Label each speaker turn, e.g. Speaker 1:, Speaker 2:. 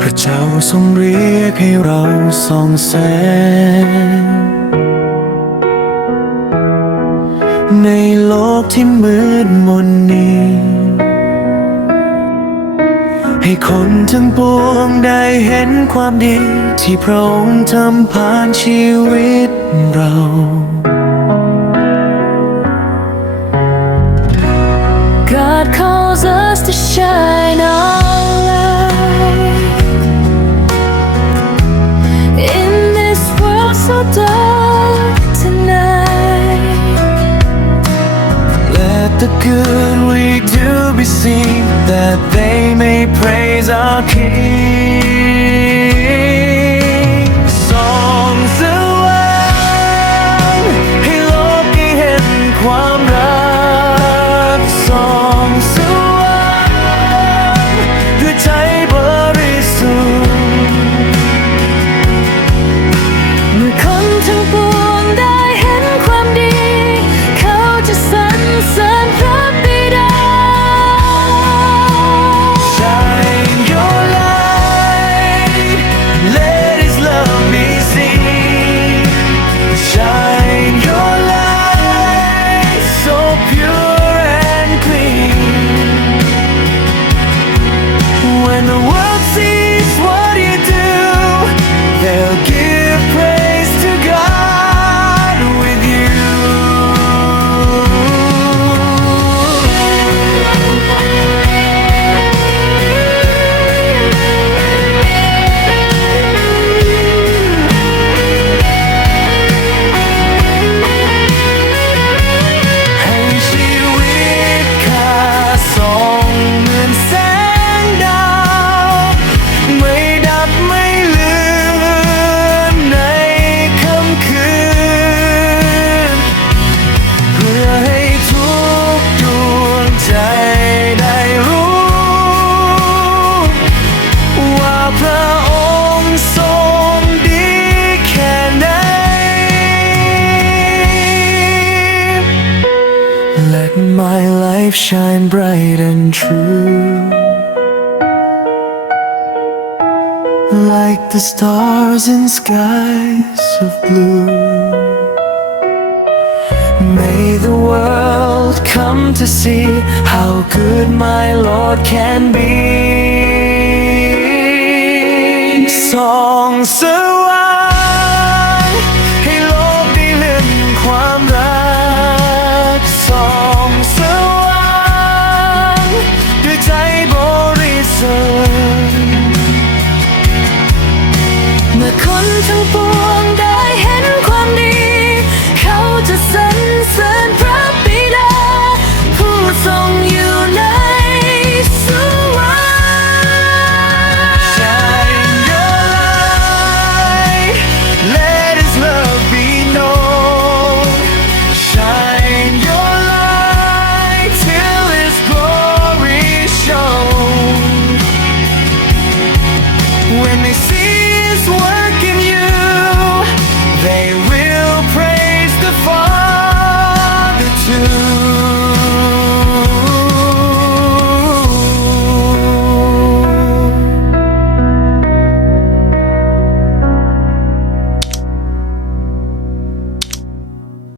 Speaker 1: พระเจ้าทรงเรียกให้เราส่องแสง ในโลกที่มืดมนนี้ ให้คนทั้งปวงได้เห็นความดีที่พระองค์ทำผ่านชีวิตเรา
Speaker 2: the good we do be seen, that they may praise our King.
Speaker 3: My life shine bright and true Like the stars in skies of blue May the world come to see how good my Lord can be.
Speaker 1: Songs of